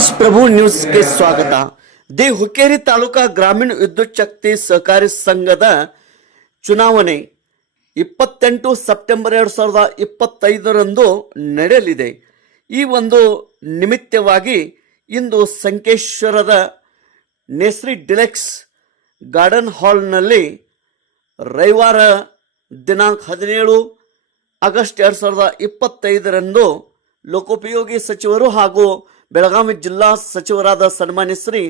ತೇಜ್ ಪ್ರಭು ನ್ಯೂಸ್ಗೆ ಸ್ವಾಗತ. ದಿ ಹುಕ್ಕೇರಿ ತಾಲೂಕಾ ಗ್ರಾಮೀಣ ವಿದ್ಯುತ್ ಶಕ್ತಿ ಸಹಕಾರಿ ಸಂಘದ ಚುನಾವಣೆ ಇಪ್ಪತ್ತೆಂಟು ಸೆಪ್ಟೆಂಬರ್ ಎರಡು ಸಾವಿರದ ಇಪ್ಪತ್ತೈದರಂದು ನಡೆಯಲಿದೆ. ಈ ಒಂದು ನಿಮಿತ್ತವಾಗಿ ಇಂದು ಸಂಕೇಶ್ವರದ ನೇಸ್ರಿ ಡಿಲೆಕ್ಸ್ ಗಾರ್ಡನ್ ಹಾಲ್ನಲ್ಲಿ ರವಿವಾರ ದಿನಾಂಕ ಹದಿನೇಳು ಆಗಸ್ಟ್ ಎರಡು ಸಾವಿರದ ಇಪ್ಪತ್ತೈದರಂದು ಲೋಕೋಪಯೋಗಿ ಸಚಿವರು ಹಾಗೂ ಬೆಳಗಾವಿ ಜಿಲ್ಲಾ ಸಚಿವರಾದ ಸನ್ಮಾನ್ಯ ಶ್ರೀ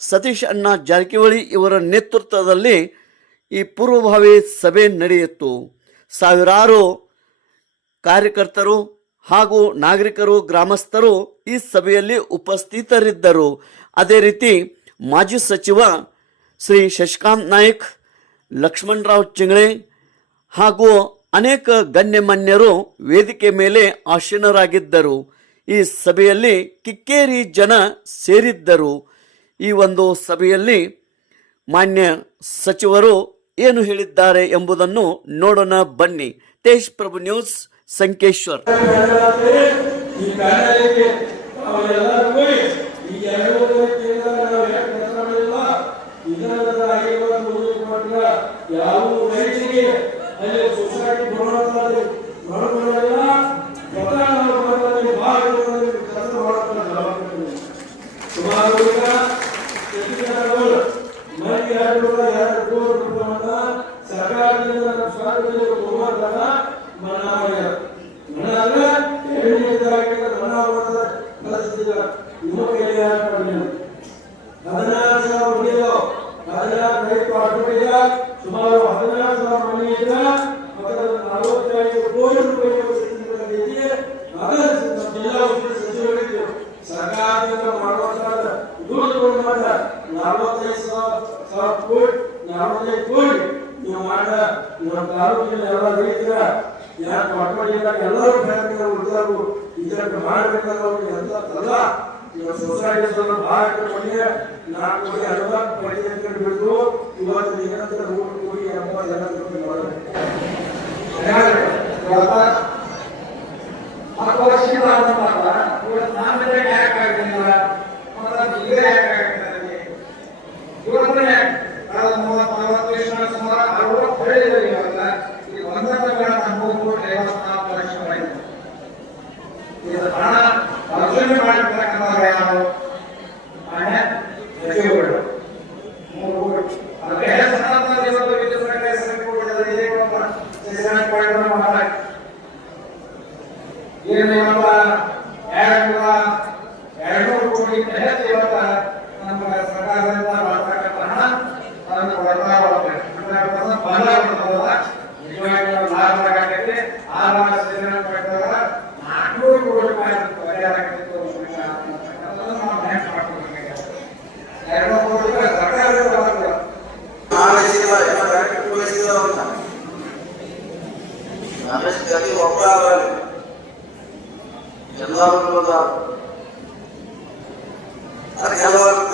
ಸತೀಶ್ ಅಣ್ಣ ಜಾರಕಿಹೊಳಿ ಇವರ ನೇತೃತ್ವದಲ್ಲಿ ಈ ಪೂರ್ವಭಾವಿ ಸಭೆ ನಡೆಯಿತು. ಸಾವಿರಾರು ಕಾರ್ಯಕರ್ತರು ಹಾಗೂ ನಾಗರಿಕರು, ಗ್ರಾಮಸ್ಥರು ಈ ಸಭೆಯಲ್ಲಿ ಉಪಸ್ಥಿತರಿದ್ದರು. ಅದೇ ರೀತಿ ಮಾಜಿ ಸಚಿವ ಶ್ರೀ ಶಶಿಕಾಂತ್ ನಾಯ್ಕ್, ಲಕ್ಷ್ಮಣರಾವ್ ಚಿಂಗಳೆ ಹಾಗೂ ಅನೇಕ ಗಣ್ಯಮಾನ್ಯರು ವೇದಿಕೆ ಮೇಲೆ ಆಸೀನರಾಗಿದ್ದರು. ಈ ಸಭೆಯಲ್ಲಿ ಕಿಕ್ಕೇರಿ ಜನ ಸೇರಿದ್ದರು. ಈ ಒಂದು ಸಭೆಯಲ್ಲಿ ಮಾನ್ಯ ಸಚಿವರು ಏನು ಹೇಳಿದ್ದಾರೆ ಎಂಬುದನ್ನು ನೋಡೋಣ ಬನ್ನಿ. ತೇಜ್ ಪ್ರಭು ನ್ಯೂಸ್, ಸಂಕೇಶ್ವರ್. ಈ ಮನೆ ಎರಡು ಕೋಟಿ ರೂಪಾಯಿಯನ್ನ ಸರ್ಕಾರದಿಂದ ಸರ್ಕಾರದಿಂದ ಕೊಡುವಂತಹ ಮನ್ನಾ ಮಾಡ್ಯಾರ ಮನ್ನಾ ಅಂದ್ರೆ ಎರಡನೇ ಇದಾಗಿದ್ದ ಮನ್ನಾ ಮಾಡುವ ಪರಿಸ್ಥಿತಿ ಸುಮಾರು ಹದಿನಾರು ಸಾವಿರ ಮತ್ತು ನಲವತ್ತೈದು ಕೋಟಿ ರೂಪಾಯಿ ಜಿಲ್ಲಾ ಸಚಿವರಿಗೆ ಸರ್ಕಾರದಿಂದ ಮಾಡುವಂತಹ ದುಡ್ಡು ಮಾಡ ನಲವತ್ತೈದು ಸಾವಿರ ಸಾವಿರ ಕೋಟಿ ಕೂಡಿ ಕೋಟಿ ನೀವು ಮಾಡ ನಮ್ಮ ಆರೋಗ್ಯದಲ್ಲಿ ಎಲ್ಲ ರೈತರ ಯಾಕೆ ಮಕ್ಕಳಿದ್ದಾಗ ಎಲ್ಲರೂ ಬ್ಯಾಂಕ್ ಉಳಿದಾರು ಇದಕ್ಕೆ ಮಾಡಬೇಕಾದವರು ಎಲ್ಲ ಇವತ್ತು ಸೊಸೈಟಿ ಭಾಳ ಕೊಡಿ ನಾಲ್ಕು ಕೋಟಿ ಅರವತ್ತು ಅಂತ ಬಿಟ್ಟು ಇವತ್ತು ನಿರಂತರ ಮೂರು ಕೋಟಿ ಎಂಬತ್ತು ಎಲ್ಲ ಕೋಟಿ ಮಾಡಬೇಕು ಹತ್ತು ಮತ್ತೆ ಈಗ ಮಹಾರಾಜ ಏನಪ್ಪ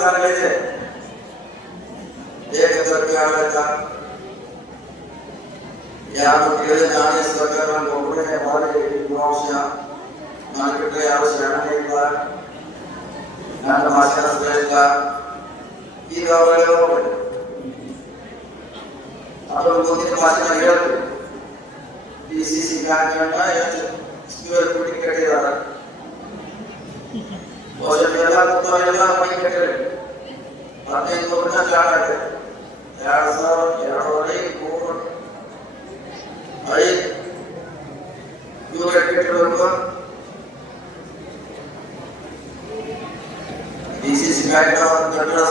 ಕೆಲವರು ಕಾರಣಗಳಿದೆ ಏಕ ಸರ್ಕಾರ ಯಾರು ಕೇಳಿದ ನಾನೇ ಸರ್ಕಾರ ಒಬ್ಬನೇ ಮಾಡಿ ವಿಮರ್ಶ ನಾನು ಬಿಟ್ಟರೆ ಯಾರು ಶರಣೆ ಇಲ್ಲ ನನ್ನ ಮಾಸ್ಟರ್ ಇಲ್ಲ ಈಗ ಅವರೆಲ್ಲ ಹೋಗ್ಬೇಕು ಅದು ಮುಂದಿನ ಮಾತಿನ ಹೇಳ್ತೀವಿ ಪಿ ಸಿ ಸಿ ಬ್ಯಾಂಕ್ ಎಷ್ಟು ಸ್ಕ್ವೇರ್ ಫೀಟ್ ಕಟ್ಟಿದಾರ ಎಲ್ಲ ಕೂತವರೆಲ್ಲ ಮನೆ ಕಟ್ಟಿರಿ This is back on the class.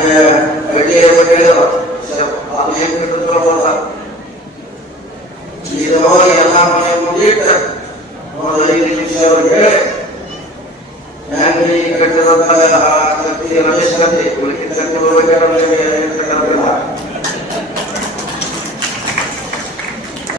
അതിന് വലിയ എവിടെയോ ആദ്യം കിട്ടുന്ന ഈ രോഗം എല്ലാമേ കൂടിയിട്ട് നിമിഷവർക്ക് ഞാൻ ഈ കെട്ടിടത്തിൽ ആ കത്തി രമേശ്വരത്തെ വിളിക്കുന്ന കത്തി